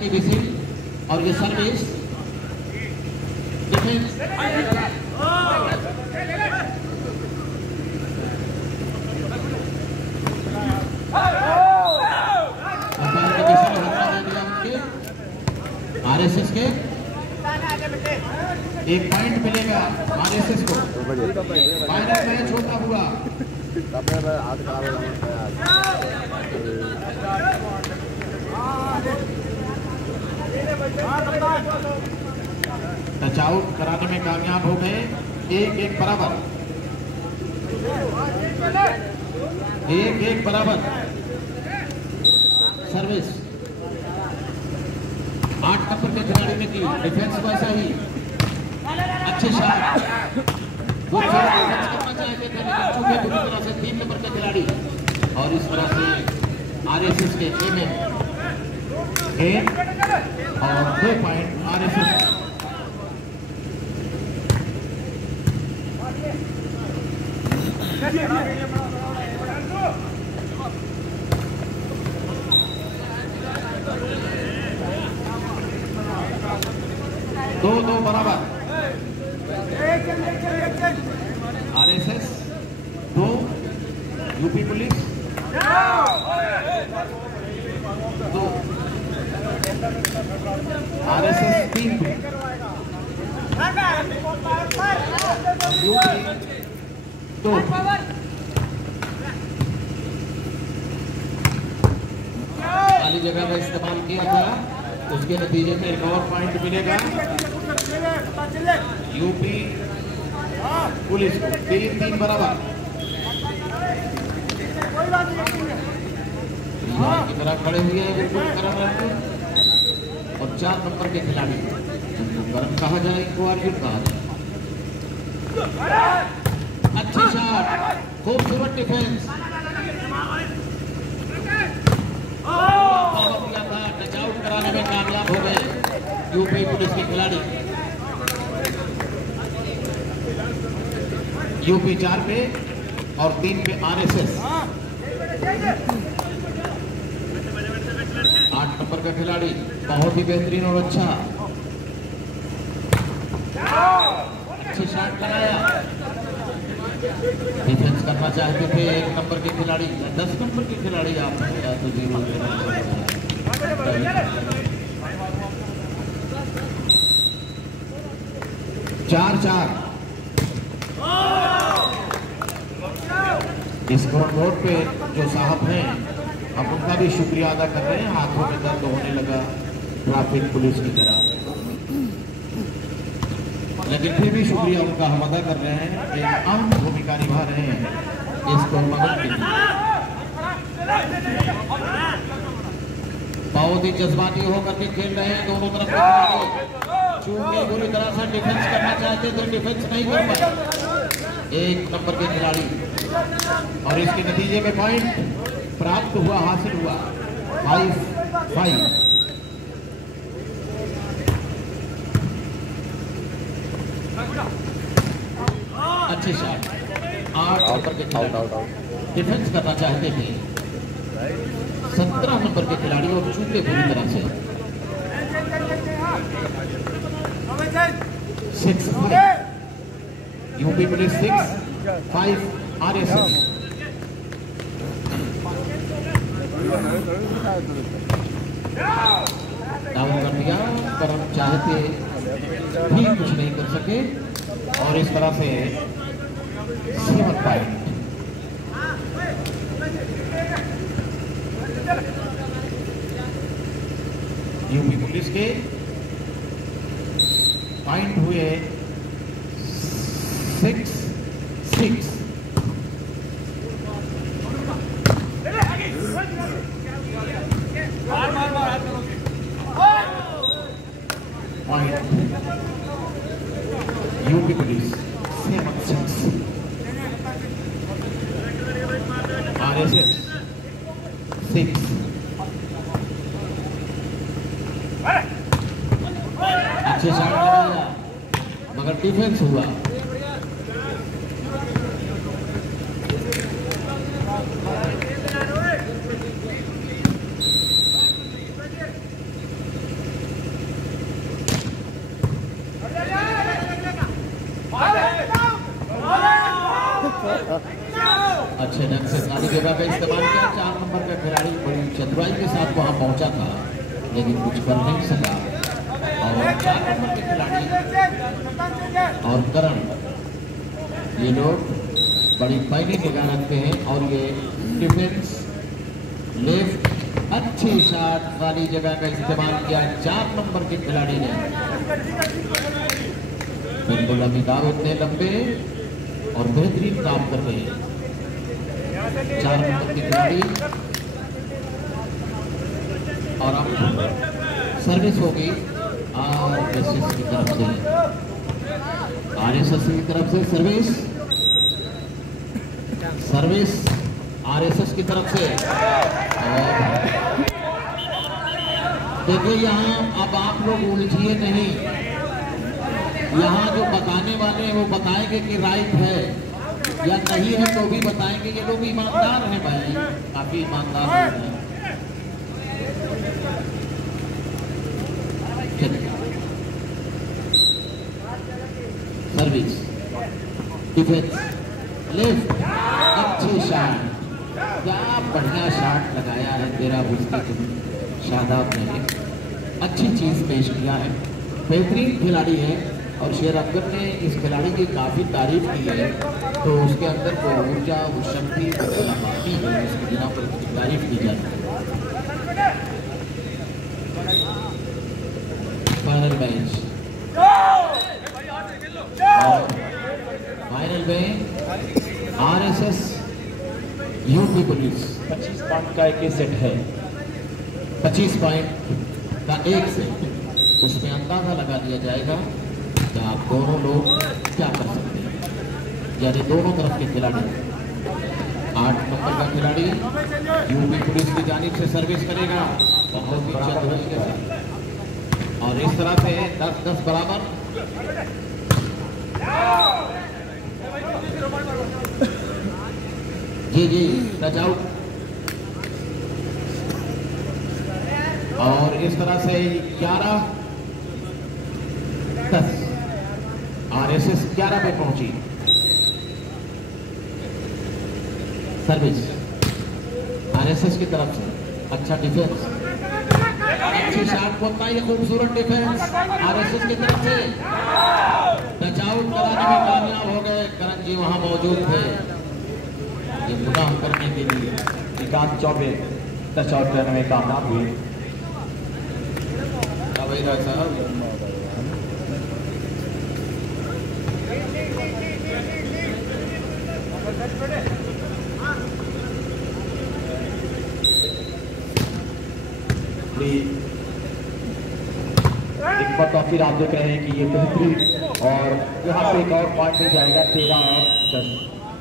की विसिल और ये सर्विस डिफेंस आरएसएस के एक पॉइंट मिलेगा आरएसएस को। फाइनल मैच होता हुआ टच आउट कराने में कामयाब हो गए। 1-1 बराबर, 1-1 बराबर। सर्विस 8 नंबर के खिलाड़ी ने की, डिफेंस वैसा ही अच्छे शॉट करना चाहते थे लेकिन चूके पूरी तरह से 3 नंबर के खिलाड़ी और इस तरह से आरएसएस के गेम और 2 पॉइंट आरएसएस। दो बराबर, आरएसएस 2 यूपी पुलिस 2, आरएसएस 3 पे यूपी 2। खाली जगह का इस्तेमाल किया था, उसके नतीजे में एक और पॉइंट मिलेगा यूपी पुलिस को। 3-3 बराबर। की तरह खड़े हुए हैं और 4 नंबर के खिलाड़ी, गरम कहा जाए इनको अर्जुन कहा जाए। अच्छी शॉट, खूबसूरत डिफेंस, टच आउट कराने में कामयाब हो गए यूपी पुलिस के खिलाड़ी। यूपी 4 पे और 3 पे आरएसएस। 8 नंबर का खिलाड़ी बहुत ही बेहतरीन और अच्छा अच्छे शॉट लगाया। डिफेंस करना चाहते थे 1 नंबर के खिलाड़ी, 10 नंबर के खिलाड़ी आप या तो 4-4। स्कोर बोर्ड पे जो साहब हैं हम उनका भी शुक्रिया अदा कर रहे हैं। हाथों में दर्द होने लगा ट्रैफिक पुलिस की तरह, लेकिन फिर भी शुक्रिया उनका हम अदा कर रहे हैं। एक अहम भूमिका निभा रहे हैं इस टूर्नामेंट के लिए। बहुत ही जज्बाती होकर के खेल रहे हैं दोनों तरफ के खिलाड़ी। चूंकि पूरी तरह से डिफेंस करना चाहते थे, डिफेंस नहीं कर पाए 1 नंबर के खिलाड़ी और इसके नतीजे में पॉइंट प्राप्त हुआ, हासिल हुआ 5-5। अच्छे शॉट, 8 नंबर के खिलाड़ी डिफेंस करना चाहते थे 17 नंबर के खिलाड़ी और चूके पूरी तरह से 6-5 यूपी पुलिस 6-5 आरएसएस। डाउन कर दिया पर हम चाहते भी कुछ नहीं कर सके और इस तरह से 7 पॉइंट। यूपी पुलिस के पॉइंट हुए 6-6। UP police 7-6, RSS 6। अच्छे शॉट लगाया मगर डिफेंस हुआ। अच्छे ढंग से खाली जगह का इस्तेमाल किया। 4 नंबर का खिलाड़ी बड़ी चतुराई के साथ वहां पहुंचा था लेकिन कुछ कर नहीं सका। और 4 नंबर के खिलाड़ी और करण ये लोग बड़ी पैनी निगाह रखते हैं और ये डिफेंस लेफ्ट अच्छी शॉट वाली जगह का इस्तेमाल किया 4 नंबर के खिलाड़ी ने। बिल्कुल अमिताभ इतने लंबे और बेहतरीन काम कर रहे हैं 4 नंबर के खिलाड़ी। और अब सर्विस होगी आरएसएस की तरफ से। आरएसएस की तरफ से सर्विस आरएसएस की तरफ से। देखिए यहाँ अब आप लोग उलझिए नहीं। यहाँ जो बताने वाले हैं वो बताएंगे कि राइट है या नहीं है तो भी बताएंगे। ये लोग ईमानदार हैं भाई, काफी ईमानदार हैं। सर्विस डिफेंस लेफ्ट अच्छी शॉट। क्या बढ़िया शॉट लगाया है तेरा उसकी शादाब ने। अच्छी चीज पेश किया है, बेहतरीन खिलाड़ी है। और शेर अफगर ने इस खिलाड़ी की काफ़ी तारीफ की है तो उसके अंदर वो ऊर्जा वो शक्ति बाकी है उसके बिना पर उसकी तारीफ की जाती है। फाइनल मैच फाइनल में आरएसएस यूपी पुलिस 25 पॉइंट का एक सेट है। 25 पॉइंट का एक सेट, उसमें अंदाजा लगा दिया जाएगा कि आप दोनों लोग क्या कर सकते हैं। यानी दोनों तरफ के खिलाड़ी 8 नंबर का खिलाड़ी यूपी पुलिस की जानिब से सर्विस करेगा बहुत ही चतुराई के साथ और इस तरह से 10-10 बराबर। जी टच आउट। और इस तरह से 11-10 आरएसएस 11 पे पहुंची। सर्विस आरएसएस की तरफ से अच्छा डिफेंस, अच्छी शॉट होता है। खूबसूरत डिफेंस आरएसएस की तरफ से। टच आउट कराने में कामयाब हो गए। करण जी वहां मौजूद थे ये मुनाफ करने के लिए। विकास चौबे टच आउट करने में कामयाब हुए। साहब एक बार तो फिर आप देख रहे हैं कि ये बेहतरीन और यहाँ पे एक और पॉइंट मिल जाएगा 13 और 10।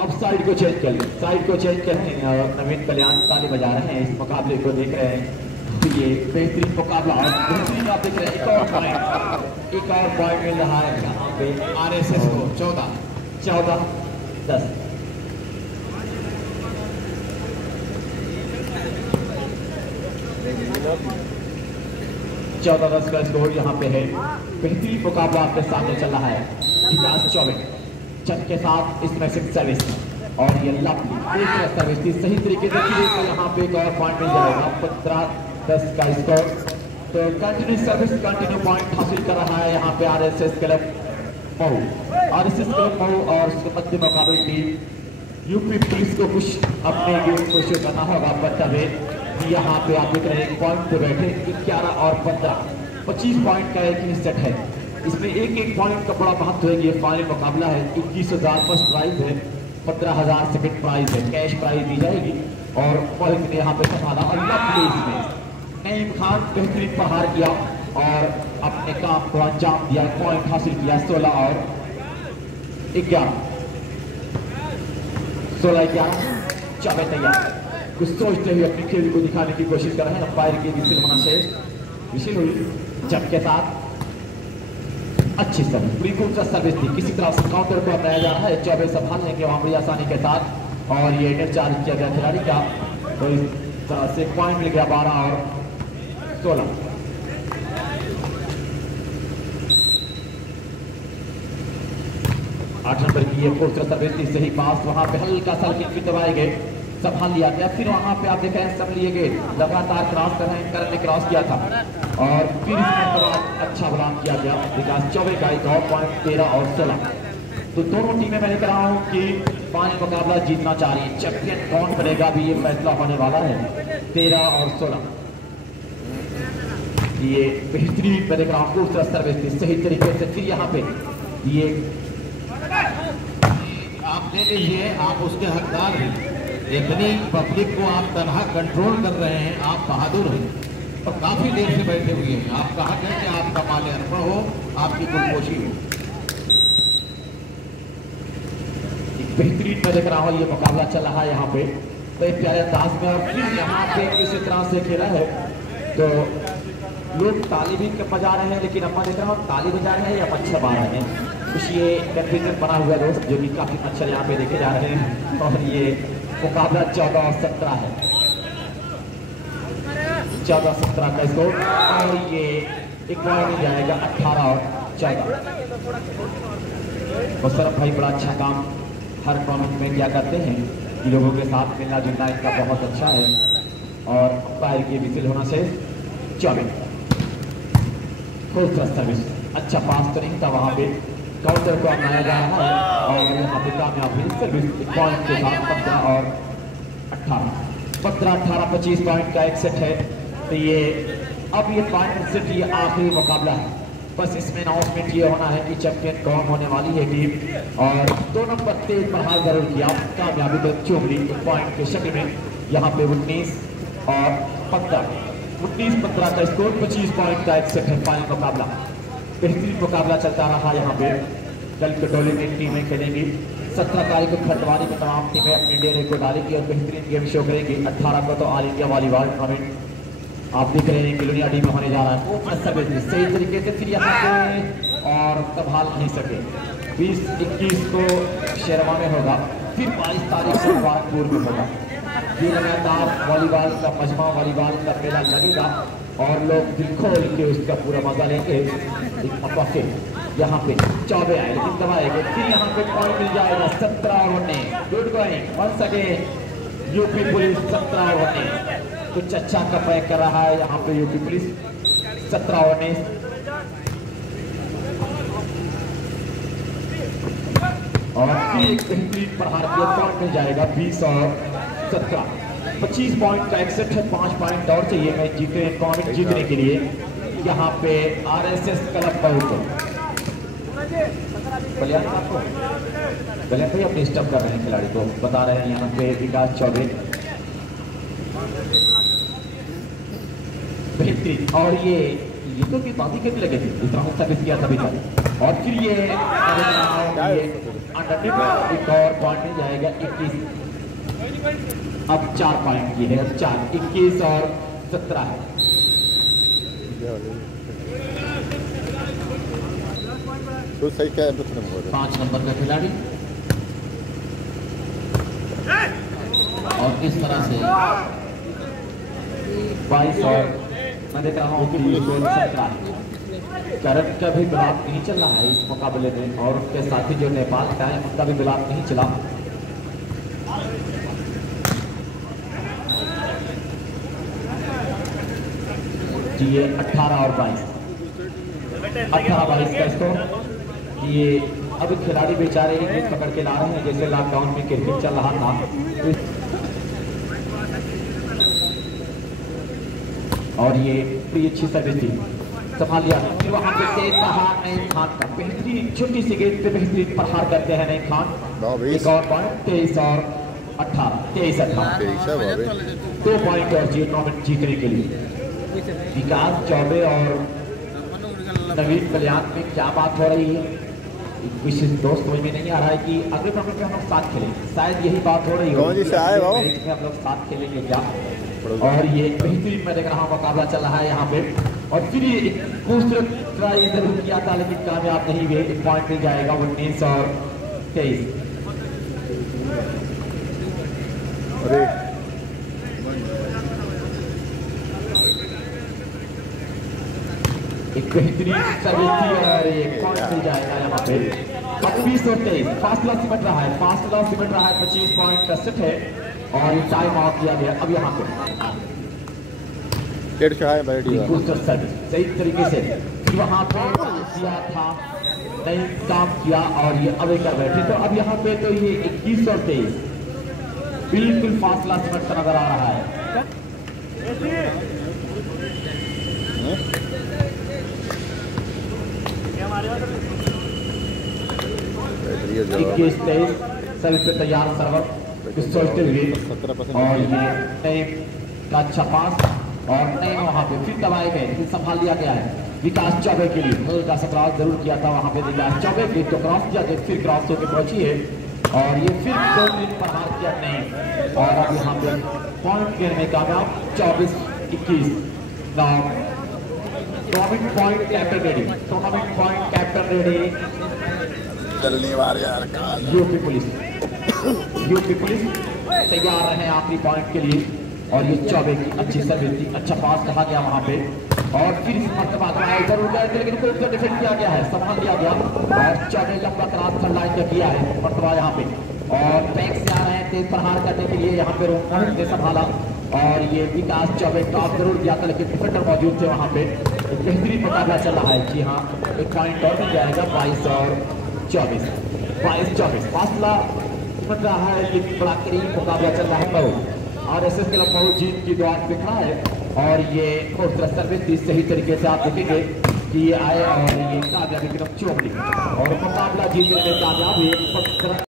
अब साइड को चेंज कर लें, साइड को चेंज करते हैं और नवीन कल्याण ताली बजा रहे हैं। इस मुकाबले को देख रहे हैं तो ये बेहतरीन मुकाबला और बेहतरीन आप देख रहे हैं। एक और पॉइंट मिल रहा है यहाँ पे आरएसएस को 14-10। चौदह 10 का स्कोर यहाँ पे है। बेहतरीन मुकाबला आपके सामने चल रहा है। विकास चौबे चट के साथ इसमें से सर्विस और ये लवली सर्विस थी सही तरीके से की तो यहाँ पे एक और पॉइंट मिल जाएगा। 15-10 का स्कोर। तो कंटिन्यू सर्विस कंटिन्यू पॉइंट हासिल कर रहा है यहाँ पे RSS club Mau. RSS club Mau और उसके मध्य मुकाबले टीम यूपी पुलिस को कुछ अपने गेम को शो करना होगा। बतावे यहाँ पे आप देख रहे हैं पॉइंट पे बैठे 11 और 15 25 पॉइंट का एक ही सेट है। इसमें एक पॉइंट का बड़ा महत्व है। ये फाइनल मुकाबला है। 21,000 फर्स्ट प्राइज है, 15,000 सेकंड प्राइज है, कैश प्राइज दी जाएगी। और मलिक ने यहाँ पे संभाला और प्लेस में नईम खान बेहतरीन प्रहार किया और अपने काम को अंजाम दिया। पॉइंट हासिल किया 16 और 11 16-11। चौबे तैयार कुछ सोचते हुए अपनी खेल को दिखाने की कोशिश कर रहे हैं। अंपायर की विसिल होना शेष विसिल हुई जब के साथ अच्छी सर्विस पूरी खूबसूरत सर्विस थी। किसी तरह से काउंटर को अपनाया जा रहा है। चौबे संभाल लेंगे वहां बड़ी आसानी के साथ और ये निर्चार्ज किया गया खिलाड़ी का तो इस तरह से पॉइंट मिल गया 12 और 16। 8 नंबर की देखिए खूबसूरत सर्विस थी, सही पास, वहां पे हल्का सा लेकिन दबाए गए, संभाल लिया गया। फिर वहां पे आप देखें सब लिए गए, लगातार क्रॉस कर रहे हैं, करंट ने क्रॉस किया था और फिर इसमें अच्छा ब्लॉक किया गया। विकास चौबे का एक और पॉइंट 13 और 16। तो दोनों टीमें मैंने कहा हूं कि फाइनल मुकाबला जीतना चाह रही है। चैंपियन कौन बनेगा भी ये फैसला होने वाला है। 13 और 16 ये बेहतरीन मैंने कहा खूबसूरत सर्विस थी, सही तरीके से। फिर यहाँ पे ये आप ले लीजिए, आप उसके हकदार हैं। इतनी पब्लिक को आप तनहा कंट्रोल कर रहे हैं, आप बहादुर हैं और काफी देर से बैठे हुए हैं। आपका हक है कि आपका माल अर्पण हो, आपकी गुलपोशी हो। बेहतरीन मैं देख रहा हूँ ये मुकाबला चल रहा है यहाँ पे तो एक प्यारे अंदाज में, और फिर यहाँ पे किसी तरह से खेला है तो लोग ताली भी बजा रहे हैं, लेकिन अब मैं देख रहा हूँ ताली बजा रहे हैं या मच्छर मार रहे हैं। कुछ ये कंफ्यूजन बना हुआ दोस्त, जो कि काफी मच्छर यहाँ पे देखे जा रहे हैं। और ये मुकाबला 14 और 17 है, 14-17 का स्कोर। और ये एक पॉइंट मिल जाएगा 18 और 14। मुशर्रफ भाई बड़ा अच्छा काम हर टूर्नामेंट में क्या करते हैं कि लोगों के साथ मिलना जुलना इनका बहुत अच्छा है। और अंपायर की विजिल होना से 24 खूबसूरत सर्विस, अच्छा पास तो नहीं था, वहां पे काउंटर को अपनाया जा रहा है और यहाँ पे कामयाब हुई सर्विस पॉइंट के साथ 15 और 18, 15-18, 25 पॉइंट का एक सेट है। तो ये अब ये फाइनल सेट ये आखिरी मुकाबला है। बस इसमें अनाउंसमेंट ये होना है कि चैंपियन कौन होने वाली है टीम। और 2 नंबर तेज पर हाल जरूर किया, कामयाबी तो चुम ली पॉइंट के शक्ल में। यहाँ पे 19 और 15, 19-15 का स्कोर, 25 पॉइंट का एक सेट है। फाइनल मुकाबला बेहतरीन मुकाबला चलता रहा यहाँ पे। कल कटोली में टीमें खेलेंगी, 17 तारीख को खंडवानी में तमाम टीमें अपने डेरे को डालेंगी और बेहतरीन गेम शो करेंगी। 18 को तो ऑल इंडिया वॉलीबॉल टूर्नामेंट आप देख रहे हैं कि लुनियाडी में होने जा रहा है। वो सही तरीके से फिर यहाँ पे और संभाल नहीं सके। 20-21 को शेरवा में होगा, फिर 22 तारीख को मुबारकपुर में होगा। ये लगातार वॉलीबॉल का मजमा, वॉलीबॉल का मेला लगेगा और लोग दिल खोल के उसका पूरा मजा लेंगे। यहाँ पे 14 आए लेकिन दबाएंगे, फिर यहाँ पे पॉइंट मिल जाएगा 17 और 19। Good going once again UP police 17 और 19। कुछ अच्छा का पैक कर रहा है यहाँ पे यूपी पुलिस 17 और 19। और फिर एक बेहतरीन प्रहार किया, पॉइंट मिल जाएगा 20 और 17, 25 पॉइंट का एक सेट है। 5 पॉइंट और चाहिए मैच जीतने के लिए। यहाँ पे आरएसएस क्लब बहुत कल्याण आपको कल्याण भाई अपने स्टॉप कर रहे हैं, खिलाड़ी को बता रहे हैं यहाँ पे विकास चौबे बेहतरीन। और ये तो भी बाकी के भी लगे थे, इतना सर्विस किया तभी तक। और फिर ये एक और पॉइंट मिल जाएगा 21, अब 4 पॉइंट की है, 4, 21 और 17 है। तो सही क्या है 5 नंबर का खिलाड़ी और इस तरह से 22 और मैं देख रहा हूँ करंट का भी ब्लॉक नहीं चल रहा है इस मुकाबले में। और उनके साथी जो नेपाल का है उनका भी ब्लॉक नहीं चला। जी ये 18 और 22, 18-22 का स्कोर। ये अब खिलाड़ी बेचारे इंग्लिश पकड़ के ला रहे हैं जैसे लॉकडाउन में क्रिकेट चल रहा था। और ये बड़ी अच्छी सर्विस थी, संभाल लिया। फिर वहां पे तेज प्रहार नईम खान का, बेहतरीन छोटी सी गेंद पे बेहतरीन प्रहार करते हैं नईम खान। एक और पॉइंट 23 और 18, 23-18, 2 पॉइंट और टूर्नामेंट जीतने के लिए। विकास चौबे और नवीन कल्याण में क्या बात हो रही है, विशेष दोस्त समझ में नहीं आ रहा है कि अगले टूर्नामेंट में हम लोग साथ खेलेंगे, शायद यही बात हो रही है हम लोग साथ खेलेंगे क्या। और ये बेहतरीन मैं देख रहा हूँ मुकाबला चल रहा है यहाँ पे। और फिर ये खूबसूरत ट्राई जरूर किया था लेकिन कामयाब नहीं हुए। एक पॉइंट मिल जाएगा 19 और 23। एक बेहतरीन सर्विस थी और ये पॉइंट मिल जाएगा यहाँ पे अब 20-23 फासला सिमट रहा है, 25 पॉइंट का सेट है और ये टाइम आउट किया गया। अब यहाँ पे सही तरीके से वहाँ पे किया था, नहीं काम किया और ये अवे कर बैठे। तो अब यहाँ पे तो ये 21 और 23 बिल्कुल फासला सिमटता नजर आ रहा है। 21-23 सर्विस पे तैयार सर्वर सोचते हुए और ये का अच्छा पास और नहीं वहाँ पे फिर दबाए गए, फिर संभाल लिया गया है विकास चौबे के लिए। हल्का सा क्रॉस जरूर किया था वहाँ पे विकास चौबे के, तो क्रॉस किया गया, फिर क्रॉस होकर पहुंची है और ये फिर 2 मिनट पर हार किया नहीं और अब यहाँ पे पॉइंट गिरने में कामयाब 24-21। Tournament point captain ready, tournament point captain ready UP police तैयार रहे आखिरी पॉइंट के लिए। और ये चौबे की अच्छी सर्विस थी, अच्छा पास कहा गया वहां पे और फिर इस मरतबा इधर उड़ गए लेकिन कोई उधर डिफेंड किया गया है, संभाल लिया गया और चौबे लंबा क्रॉस थर्ड लाइन का किया है मरतबा यहाँ पे और बैक से आ रहे हैं तेज प्रहार करने के लिए। यहाँ पे रोहन ने संभाला और ये विकास चौबे टॉप जरूर किया था लेकिन डिफेंडर मौजूद थे वहाँ पे। एक बेहतरीन मुकाबला चल रहा है। जी हाँ, एक पॉइंट और मिल जाएगा 22 और 24 फासला बन रहा है, लेकिन बड़ा करीब मुकाबला चल रहा है। बहुत RSS क्लब बहुत जीत की दुआ दिख रहा है और ये खूबसूरत सर्विस सही तरीके से आप देखेंगे कि ये आए और ये कामयाबी की तरफ चौक ली और मुकाबला जीतने में कामयाब हुए।